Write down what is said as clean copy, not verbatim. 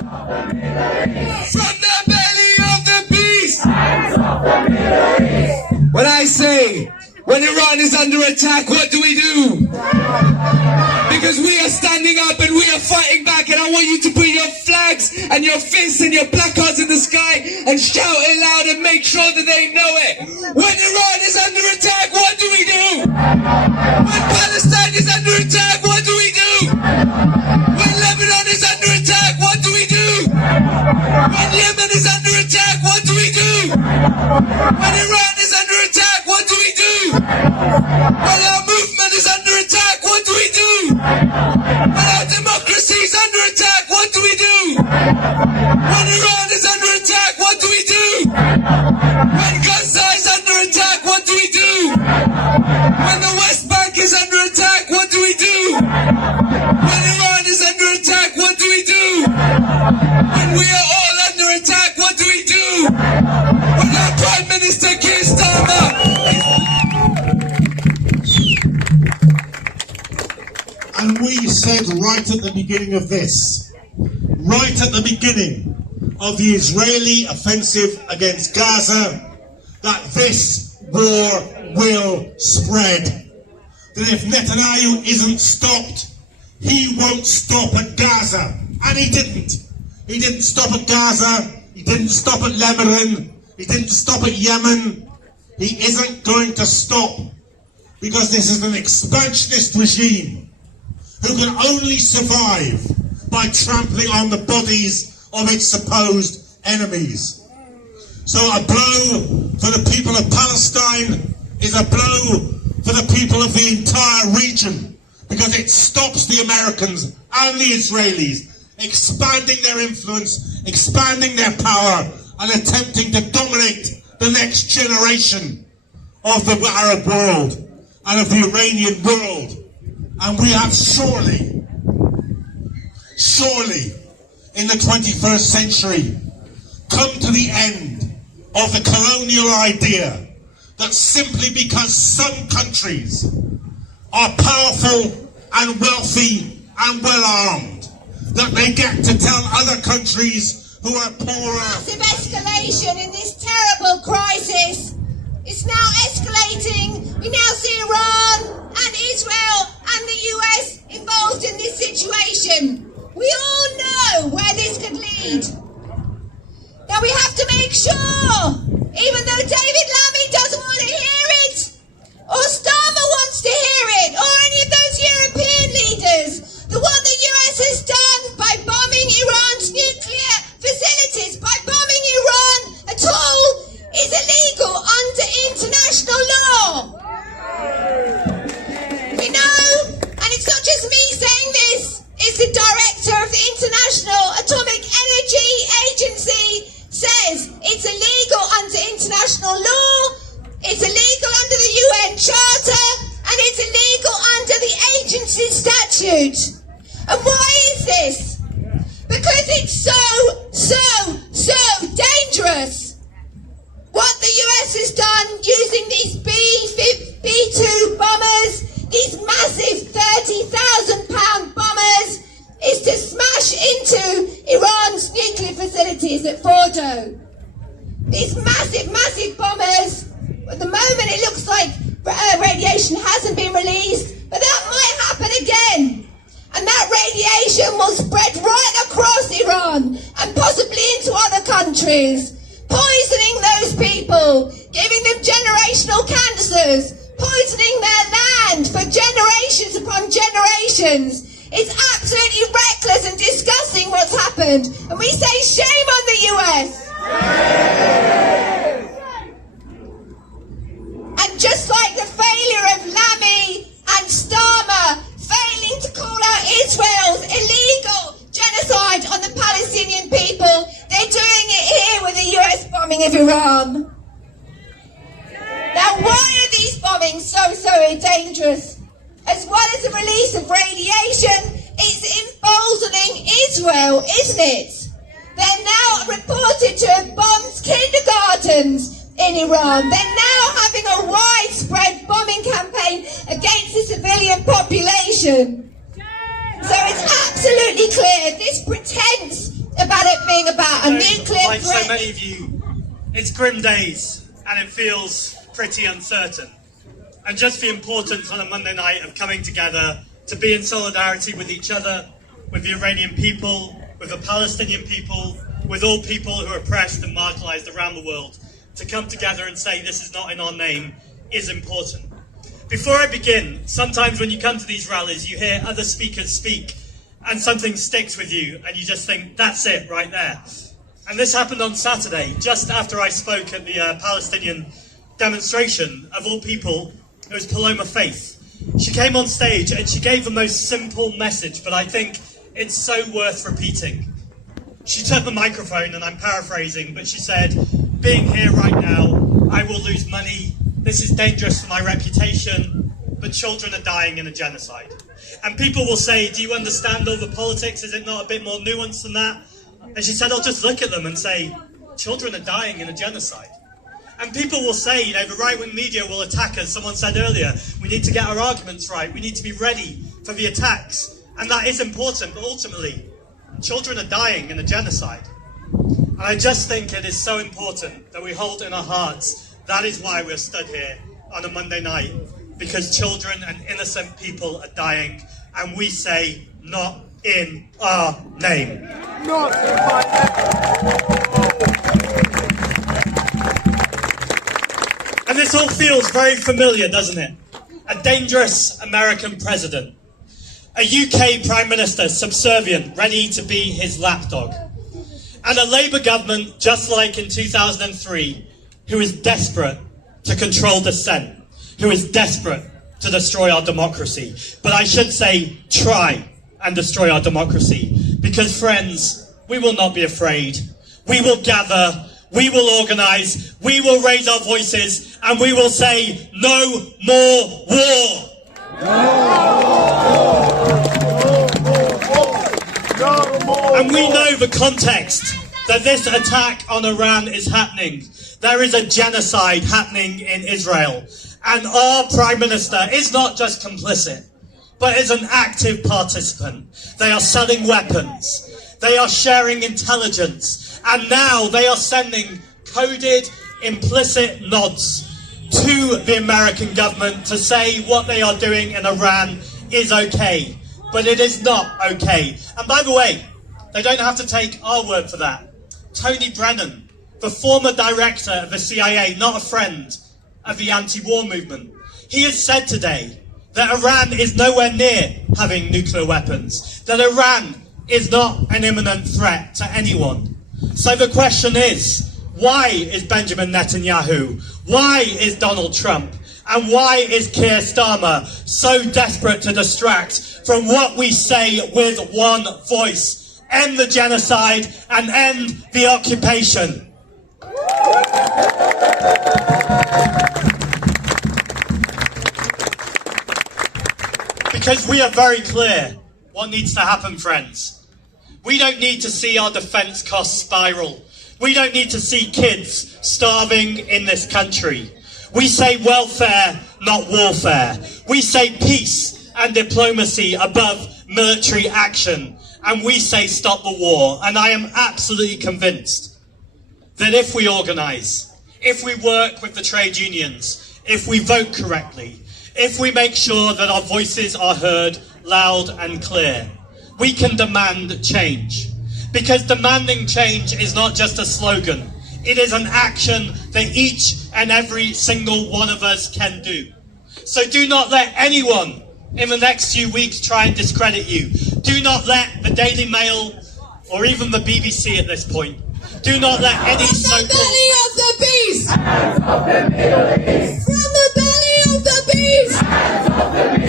From the belly of the beast. When I say, when Iran is under attack, what do we do? Because we are standing up and we are fighting back, and I want you to put your flags and your fists and your placards in the sky and shout it loud and make sure that they know it. When Iran is under attack, what do we do? When Palestine is under attack, what do we do? When Lebanon is under attack, what do we do? When Yemen is under attack, what do we do? When Iran is under attack, what do we do? When our movement is under attack, what do we do? When our democracy is under attack, what do we do? When Iran is under attack, what do we do? When Gaza is under attack, what do we do? When the West Bank is under attack, what do we do? When Iran is under attack, what do we do? When we are all under attack, what do we do? When our Prime Minister Keir Starmer And we said right at the beginning of this, right at the beginning of the Israeli offensive against Gaza, that this war will spread. That if Netanyahu isn't stopped, he won't stop at Gaza. And he didn't. He didn't stop at Gaza. He didn't stop at Lebanon. He didn't stop at Yemen. He isn't going to stop, because this is an expansionist regime who can only survive by trampling on the bodies of its supposed enemies. So a blow for the people of Palestine is a blow for the people of the entire region, because it stops the Americans and the Israelis expanding their influence, expanding their power, and attempting to dominate the next generation of the Arab world and of the Iranian world. And we have surely, in the 21st century, come to the end of the colonial idea that simply because some countries are powerful and wealthy and well-armed, that they get to tell other countries who are poorer. Massive escalation in this terrible crisis. It's now escalating. We now see Iran and Israel and the US involved in this situation. We all know where this could lead. Now we have to make sure, even though David Lammy doesn't want to hear it, or Starmer wants to hear it, or any of those European leaders, that what the US has done by bombing Iran's nuclear facilities, by bombing Iran at all, is illegal under international law. We know, and it's not just me saying this, it's the director of the International Atomic Energy Agency says it's illegal under international law, it's illegal under the UN Charter, and it's illegal under the agency statute. And why is this? Because it's so dangerous. What the US has done using these B-2 bombers, these massive 30,000-pound bombers, is to smash into Iran's nuclear facilities at Fordo. These massive bombers, at the moment it looks like radiation hasn't been released, but that might happen again. And that radiation will spread right across Iran and possibly into other countries, poisoning those people, giving them generational cancers, poisoning their land for generations upon generations. It's absolutely reckless and disgusting what's happened. And we say shame on the US. And just like the failure of Lammy and Starmer failing to call out Israel's illegal genocide on the Palestinian people, they're doing it here with the US bombing of Iran. Now, why are these bombings so dangerous? As well as the release of radiation, it's emboldening Israel, isn't it? They're now reported to have bombed kindergartens in Iran. They're now having a widespread bombing campaign against the civilian population. So it's absolutely clear this pretense about a nuclear Like so threat. many of you, it's grim days and it feels pretty uncertain. And just the importance on a Monday night of coming together to be in solidarity with each other, with the Iranian people, with the Palestinian people, with all people who are oppressed and marginalised around the world, to come together and say this is not in our name is important. Before I begin, sometimes when you come to these rallies, you hear other speakers speak and something sticks with you and you just think, that's it right there. And this happened on Saturday, just after I spoke at the Palestinian demonstration. Of all people, it was Paloma Faith. She came on stage and she gave the most simple message, but I think it's so worth repeating. She took the microphone, and I'm paraphrasing, but she said, being here right now, I will lose money. This is dangerous for my reputation, but children are dying in a genocide. And people will say, do you understand all the politics? Is it not a bit more nuanced than that? And she said, I'll just look at them and say, children are dying in a genocide. And people will say, you know, the right-wing media will attack us. Someone said earlier, we need to get our arguments right. We need to be ready for the attacks. And that is important, but ultimately, children are dying in a genocide. And I just think it is so important that we hold in our hearts, that is why we're stood here on a Monday night, because children and innocent people are dying, and we say, not in our name. Not in my name. And this all feels very familiar, doesn't it? A dangerous American president. A UK Prime Minister subservient, ready to be his lapdog. And a Labour government, just like in 2003, who is desperate to control dissent, who is desperate to destroy our democracy. But I should say, try and destroy our democracy. Because, friends, we will not be afraid. We will gather, we will organise, we will raise our voices, and we will say, no more war! And we know the context that this attack on Iran is happening. There is a genocide happening in Israel. And our Prime Minister is not just complicit, but is an active participant. They are selling weapons. They are sharing intelligence. And now they are sending coded, implicit nods to the American government to say what they are doing in Iran is okay. But it is not okay. And by the way, they don't have to take our word for that. Tony Brennan, the former director of the CIA, not a friend of the anti-war movement, he has said today that Iran is nowhere near having nuclear weapons, that Iran is not an imminent threat to anyone. So the question is, why is Benjamin Netanyahu, why is Donald Trump, and why is Keir Starmer so desperate to distract from what we say with one voice? End the genocide and end the occupation. Because we are very clear what needs to happen, friends. We don't need to see our defence costs spiral. We don't need to see kids starving in this country. We say welfare, not warfare. We say peace and diplomacy above military action. And we say stop the war. And I am absolutely convinced that if we organise, if we work with the trade unions, if we vote correctly, if we make sure that our voices are heard loud and clear, we can demand change. Because demanding change is not just a slogan. It is an action that each and every single one of us can do. So do not let anyone in the next few weeks try and discredit you. Do not let the Daily Mail or even the BBC at this point, do not let any From the belly of the beast! Hands of the Middle East! From the belly of the beast! Hands of the